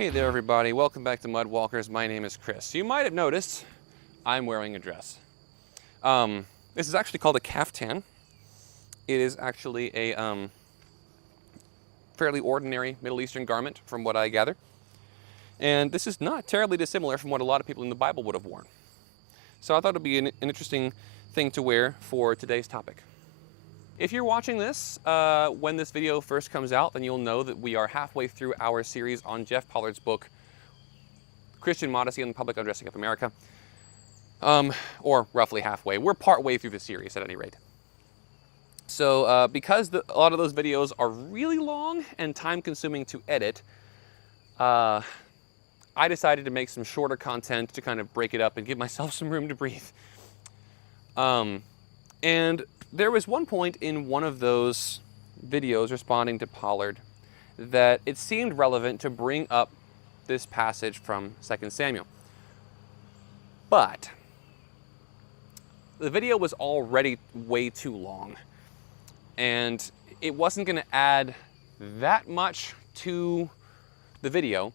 Hey there everybody, welcome back to Mudwalkers. My name is Chris. You might have noticed I'm wearing a dress. This is actually called a caftan. It is actually a fairly ordinary Middle Eastern garment from what I gather. And this is not terribly dissimilar from what a lot of people in the Bible would have worn. So I thought it would be an interesting thing to wear for today's topic. If you're watching this when this video first comes out, then you'll know that we are halfway through our series on Jeff Pollard's book, Christian Modesty and the Public Undressing of America. Or roughly halfway. We're partway through the series at any rate. So because a lot of those videos are really long and time-consuming to edit, I decided to make some shorter content to kind of break it up and give myself some room to breathe. And there was one point in one of those videos responding to Pollard that it seemed relevant to bring up this passage from 2 Samuel. But the video was already way too long, and it wasn't going to add that much to the video,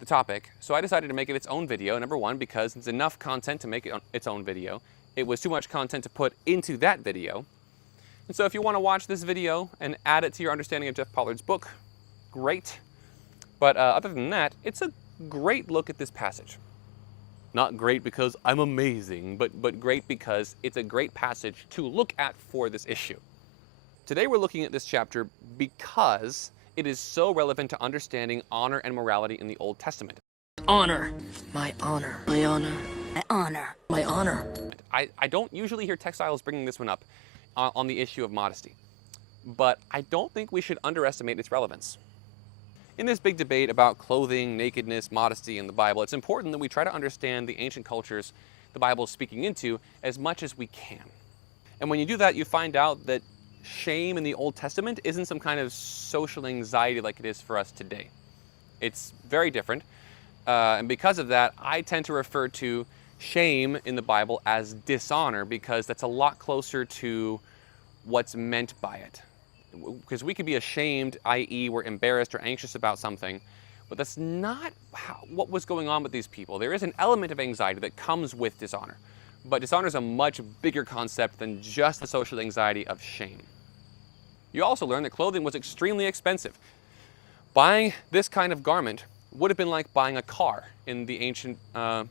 the topic, so I decided to make it its own video, number one, because it's enough content to make it its own video. It was too much content to put into that video. And so if you want to watch this video and add it to your understanding of Jeff Pollard's book, great. But other than that, it's a great look at this passage. Not great because I'm amazing, but great because it's a great passage to look at for this issue. Today we're looking at this chapter because it is so relevant to understanding honor and morality in the Old Testament. Honor. My honor. My honor. My honor. My honor. I don't usually hear textiles bringing this one up on the issue of modesty, but I don't think we should underestimate its relevance. In this big debate about clothing, nakedness, modesty in the Bible, it's important that we try to understand the ancient cultures the Bible is speaking into as much as we can. And when you do that, you find out that shame in the Old Testament isn't some kind of social anxiety like it is for us today. It's very different. And because of that, I tend to refer to shame in the Bible as dishonor, because that's a lot closer to what's meant by it. Because we could be ashamed, i.e. we're embarrassed or anxious about something, but that's not what was going on with these people. There is an element of anxiety that comes with dishonor, but dishonor is a much bigger concept than just the social anxiety of shame. You also learn that clothing was extremely expensive. Buying this kind of garment would have been like buying a car in the ancient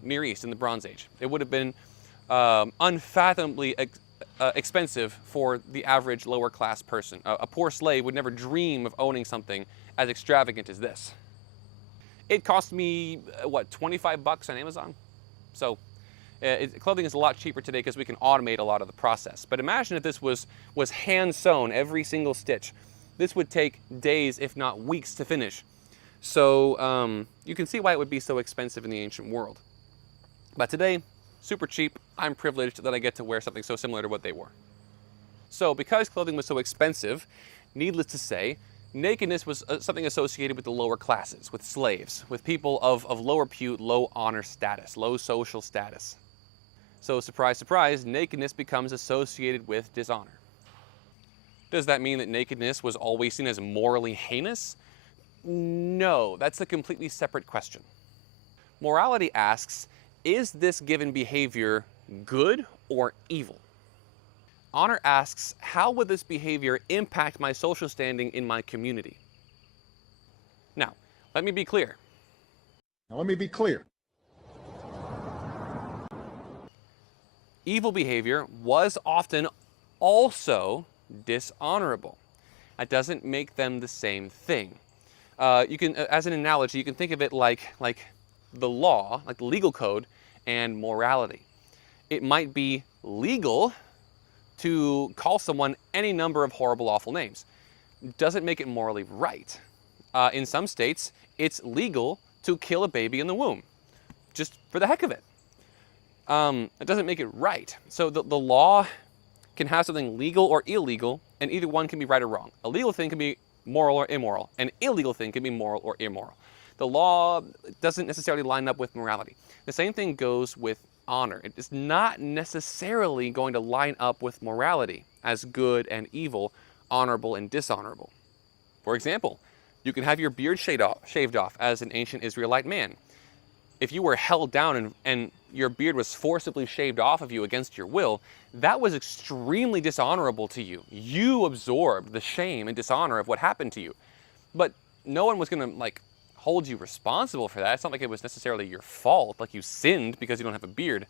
Near East, in the Bronze Age. It would have been unfathomably expensive for the average lower class person. A poor slave would never dream of owning something as extravagant as this. It cost me, what, 25 bucks on Amazon? So clothing is a lot cheaper today because we can automate a lot of the process. But imagine if this was hand sewn, every single stitch. This would take days, if not weeks, to finish. So you can see why it would be so expensive in the ancient world. But today, super cheap. I'm privileged that I get to wear something so similar to what they wore. So because clothing was so expensive, needless to say, nakedness was something associated with the lower classes, with slaves, with people of low repute, low honor status, low social status. So surprise, surprise, nakedness becomes associated with dishonor. Does that mean that nakedness was always seen as morally heinous? No, that's a completely separate question. Morality asks, is this given behavior good or evil? Honor asks, how would this behavior impact my social standing in my community? Now, let me be clear. Evil behavior was often also dishonorable. That doesn't make them the same thing. You can, as an analogy, you can think of it like the law, like the legal code, and morality. It might be legal to call someone any number of horrible, awful names. Doesn't make it morally right. In some states, it's legal to kill a baby in the womb, just for the heck of it. It doesn't make it right. So the law can have something legal or illegal, and either one can be right or wrong. A legal thing can be moral or immoral. An illegal thing can be moral or immoral. The law doesn't necessarily line up with morality. The same thing goes with honor. It is not necessarily going to line up with morality as good and evil, honorable and dishonorable. For example, You can have your beard shaved off as an ancient Israelite man. If you were held down and your beard was forcibly shaved off of you against your will, that was extremely dishonorable to you. You absorbed the shame and dishonor of what happened to you. But no one was going to like hold you responsible for that. It's not like it was necessarily your fault, like you sinned because you don't have a beard.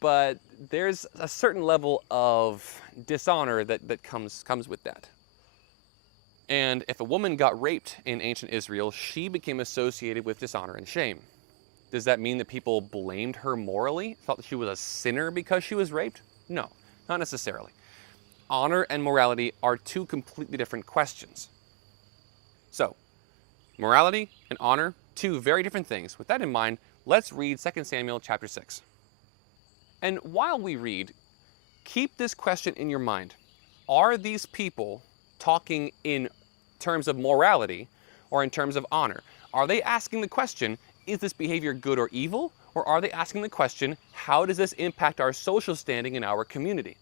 But there's a certain level of dishonor that comes with that. And if a woman got raped in ancient Israel, she became associated with dishonor and shame. Does that mean that people blamed her morally, thought that she was a sinner because she was raped? No, not necessarily. Honor and morality are two completely different questions. So, morality and honor, two very different things. With that in mind, let's read 2 Samuel chapter 6. And while we read, keep this question in your mind. Are these people talking in terms of morality or in terms of honor? Are they asking the question, is this behavior good or evil? Or are they asking the question, how does this impact our social standing in our community?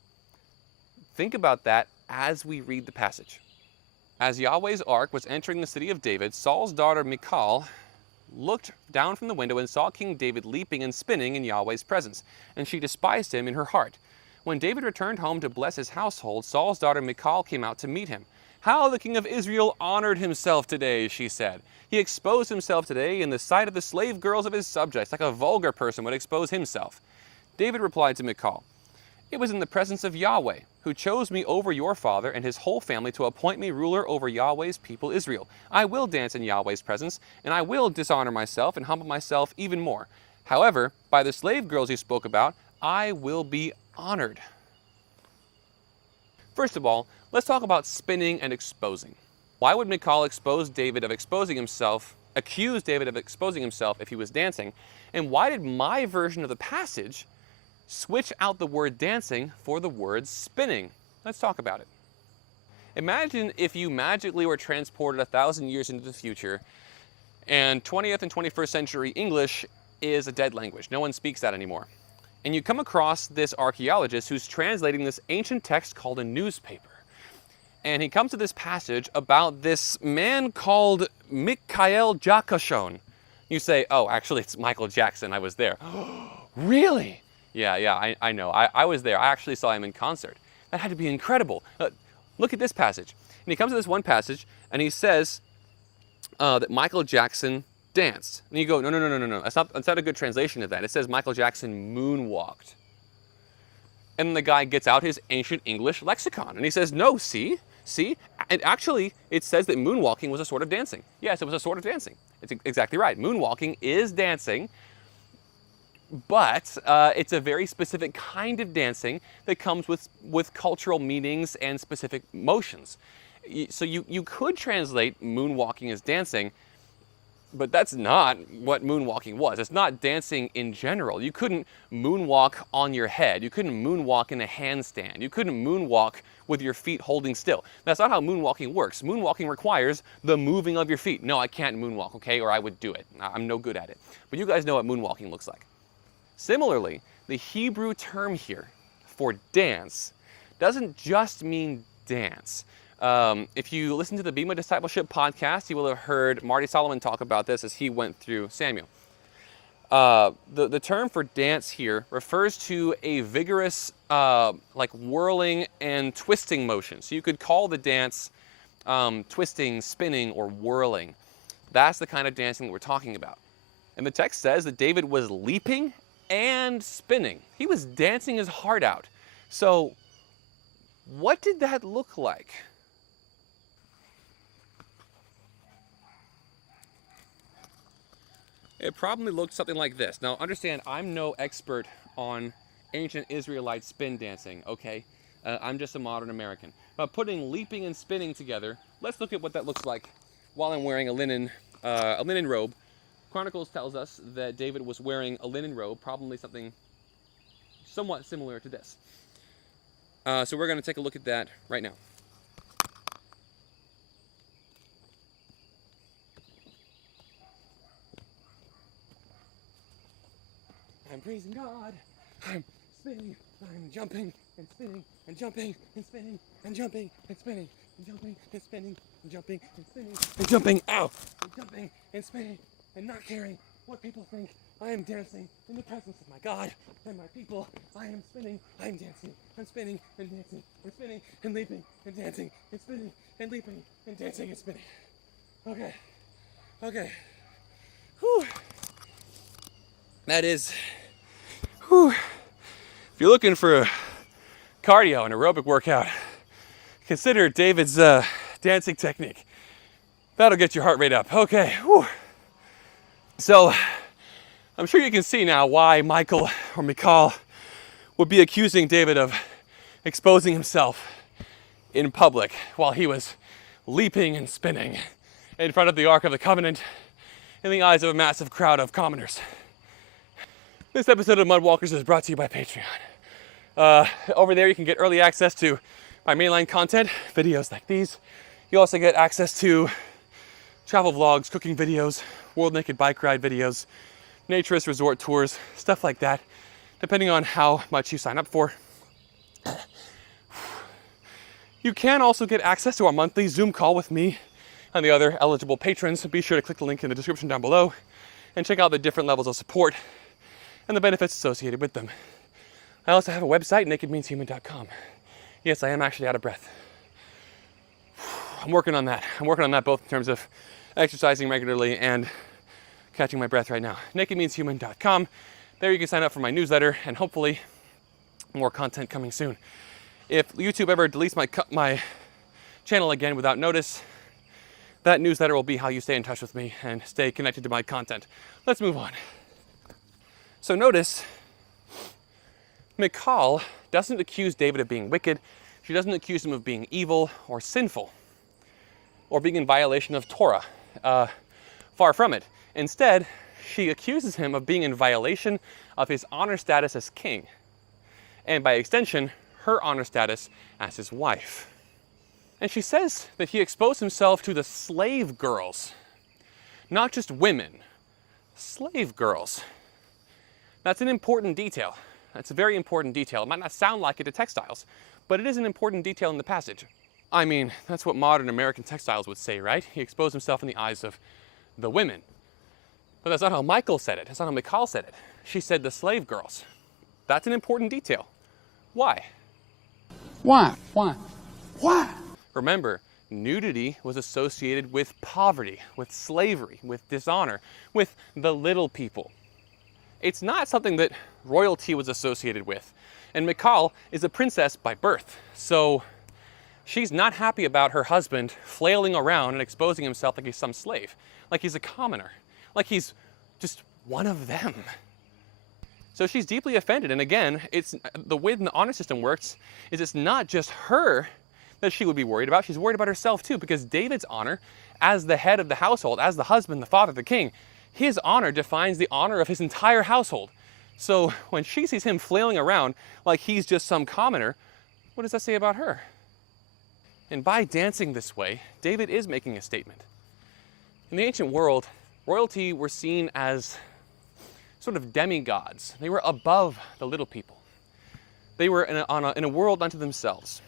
Think about that as we read the passage. As Yahweh's ark was entering the city of David, Saul's daughter Michal looked down from the window and saw King David leaping and spinning in Yahweh's presence, and she despised him in her heart. When David returned home to bless his household, Saul's daughter Michal came out to meet him. "How the king of Israel honored himself today," she said. "He exposed himself today in the sight of the slave girls of his subjects, like a vulgar person would expose himself." David replied to Michal, "It was in the presence of Yahweh, who chose me over your father and his whole family to appoint me ruler over Yahweh's people Israel. I will dance in Yahweh's presence, and I will dishonor myself and humble myself even more. However, by the slave girls you spoke about, I will be honored." First of all, let's talk about spinning and exposing. Why would Michal accuse David of exposing himself if he was dancing? And why did my version of the passage switch out the word dancing for the word spinning? Let's talk about it. Imagine if you magically were transported 1,000 years into the future and 20th and 21st century English is a dead language. No one speaks that anymore. And you come across this archaeologist who's translating this ancient text called a newspaper. And he comes to this passage about this man called Michal Jackson. You say, "Oh, actually, it's Michael Jackson. I was there." Really? Yeah, I know. I was there. I actually saw him in concert. That had to be incredible. Look at this passage. And he comes to this one passage, and he says that Michael Jackson danced. And you go, no. That's not a good translation of that. It says Michael Jackson moonwalked. And the guy gets out his ancient English lexicon, and he says, "No, see? And actually, it says that moonwalking was a sort of dancing." Yes, it was a sort of dancing. It's exactly right. Moonwalking is dancing, but it's a very specific kind of dancing that comes with cultural meanings and specific motions. So you could translate moonwalking as dancing, but that's not what moonwalking was. It's not dancing in general. You couldn't moonwalk on your head. You couldn't moonwalk in a handstand. You couldn't moonwalk with your feet holding still. That's not how moonwalking works. Moonwalking requires the moving of your feet. No, I can't moonwalk, okay? Or I would do it. I'm no good at it. But you guys know what moonwalking looks like. Similarly, the Hebrew term here for dance doesn't just mean dance. If you listen to the Bema Discipleship podcast, you will have heard Marty Solomon talk about this as he went through Samuel. The term for dance here refers to a vigorous like whirling and twisting motion. So you could call the dance twisting, spinning, or whirling. That's the kind of dancing that we're talking about. And the text says that David was leaping and spinning. He was dancing his heart out. So what did that look like? It probably looked something like this. Now understand, I'm no expert on ancient Israelite spin dancing, okay? I'm just a modern American. But putting leaping and spinning together, let's look at what that looks like while I'm wearing a linen robe. Chronicles tells us that David was wearing a linen robe, probably something somewhat similar to this. So we're going to take a look at that right now. I'm praising God. I'm spinning. I'm jumping and spinning and jumping and spinning and jumping and spinning. and jumping and spinning and jumping and spinning and jumping, ow, and jumping and spinning and not caring what people think. I am dancing in the presence of my God and my people. I am spinning, I am dancing, I'm spinning and dancing and spinning and leaping and dancing and spinning and leaping and dancing and spinning. Okay, okay. Whew. That is, whew. If you're looking for a cardio and aerobic workout, consider David's dancing technique. That'll get your heart rate up. Okay, whew. So, I'm sure you can see now why Michael or Michal would be accusing David of exposing himself in public while he was leaping and spinning in front of the Ark of the Covenant in the eyes of a massive crowd of commoners. This episode of Mudwalkers is brought to you by Patreon. Over there you can get early access to my mainline content, videos like these. You also get access to travel vlogs, cooking videos, world naked bike ride videos, naturist resort tours, stuff like that, depending on how much you sign up for. You can also get access to our monthly Zoom call with me and the other eligible patrons. Be sure to click the link in the description down below and check out the different levels of support and the benefits associated with them. I also have a website, nakedmeanshuman.com. Yes, I am actually out of breath. I'm working on that. I'm working on that both in terms of exercising regularly and catching my breath right now. nakedmeanshuman.com. There you can sign up for my newsletter and hopefully more content coming soon. If YouTube ever deletes my channel again without notice, that newsletter will be how you stay in touch with me and stay connected to my content. Let's move on. So notice, Michal doesn't accuse David of being wicked. She doesn't accuse him of being evil or sinful or being in violation of Torah. Far from it. Instead, she accuses him of being in violation of his honor status as king, and by extension, her honor status as his wife. And she says that he exposed himself to the slave girls, not just women, slave girls. That's an important detail. That's a very important detail. It might not sound like it to textiles, but it is an important detail in the passage. I mean, that's what modern American textiles would say, right? He exposed himself in the eyes of the women. But that's not how Michael said it. That's not how Michal said it. She said the slave girls. That's an important detail. Why? Why? Remember, nudity was associated with poverty, with slavery, with dishonor, with the little people. It's not something that royalty was associated with. And Michal is a princess by birth. So she's not happy about her husband flailing around and exposing himself like he's some slave, like he's a commoner, like he's just one of them. So she's deeply offended. And again, it's the way the honor system works is it's not just her that she would be worried about. She's worried about herself too, because David's honor as the head of the household, as the husband, the father, the king, his honor defines the honor of his entire household. So when she sees him flailing around like he's just some commoner, what does that say about her? And by dancing this way, David is making a statement. In the ancient world, royalty were seen as sort of demigods. They were above the little people. They were in a world unto themselves.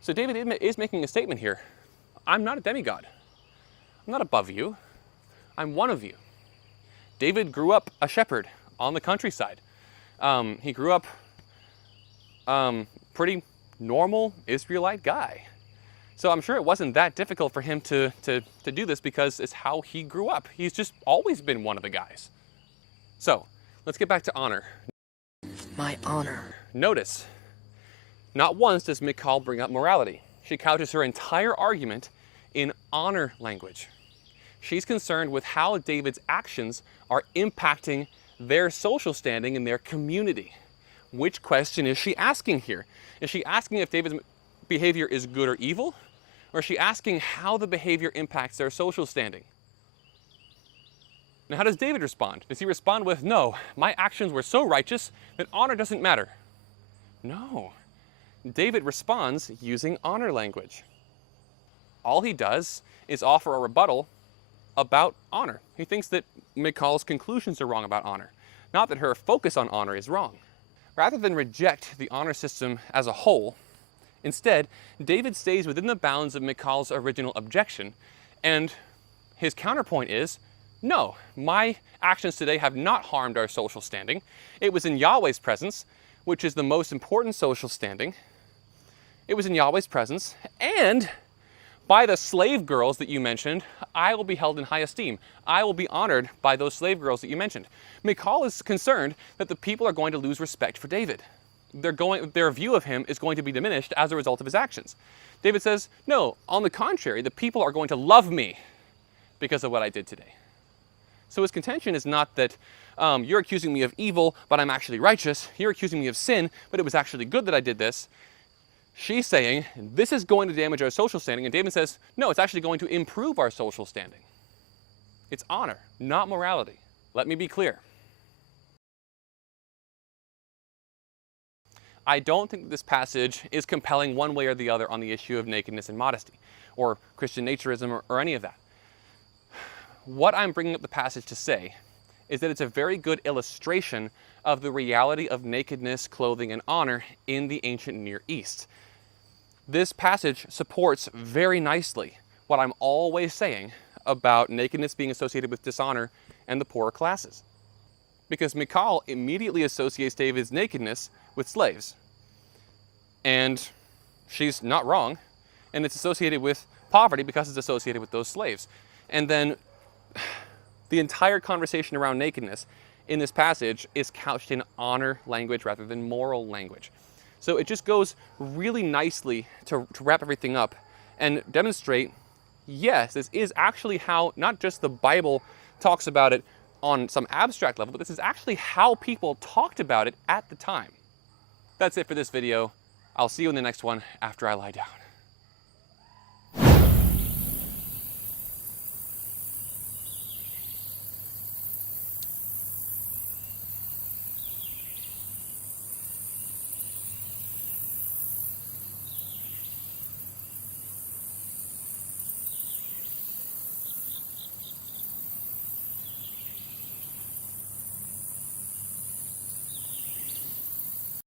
So David is making a statement here. I'm not a demigod. I'm not above you. I'm one of you. David grew up a shepherd on the countryside. He grew up pretty normal Israelite guy. So I'm sure it wasn't that difficult for him to do this because it's how he grew up. He's just always been one of the guys. So let's get back to honor. My honor. Notice, not once does Michal bring up morality. She couches her entire argument in honor language. She's concerned with how David's actions are impacting their social standing in their community. Which question is she asking here? Is she asking if David's behavior is good or evil? Or is she asking how the behavior impacts their social standing? Now, how does David respond? Does he respond with, no, my actions were so righteous that honor doesn't matter? No. David responds using honor language. All he does is offer a rebuttal about honor. He thinks that Michal's conclusions are wrong about honor, not that her focus on honor is wrong. Rather than reject the honor system as a whole Instead, David stays within the bounds of Michal's original objection, and his counterpoint is, no, my actions today have not harmed our social standing. It was in Yahweh's presence, which is the most important social standing. It was in Yahweh's presence, and by the slave girls that you mentioned, I will be held in high esteem. I will be honored by those slave girls that you mentioned. Michal is concerned that the people are going to lose respect for David. Their view of him is going to be diminished as a result of his actions. David says, no, on the contrary, the people are going to love me because of what I did today. So his contention is not that you're accusing me of evil, but I'm actually righteous. You're accusing me of sin, but it was actually good that I did this. She's saying, this is going to damage our social standing. And David says, no, it's actually going to improve our social standing. It's honor, not morality. Let me be clear. I don't think this passage is compelling one way or the other on the issue of nakedness and modesty, or Christian naturism, or any of that. What I'm bringing up the passage to say is that it's a very good illustration of the reality of nakedness, clothing, and honor in the ancient Near East. This passage supports very nicely what I'm always saying about nakedness being associated with dishonor and the poorer classes. Because Michal immediately associates David's nakedness with slaves. And she's not wrong, and it's associated with poverty because it's associated with those slaves. And then the entire conversation around nakedness in this passage is couched in honor language rather than moral language. So it just goes really nicely to wrap everything up and demonstrate, yes, this is actually how not just the Bible talks about it on some abstract level, but this is actually how people talked about it at the time. That's it for this video. I'll see you in the next one after I lie down.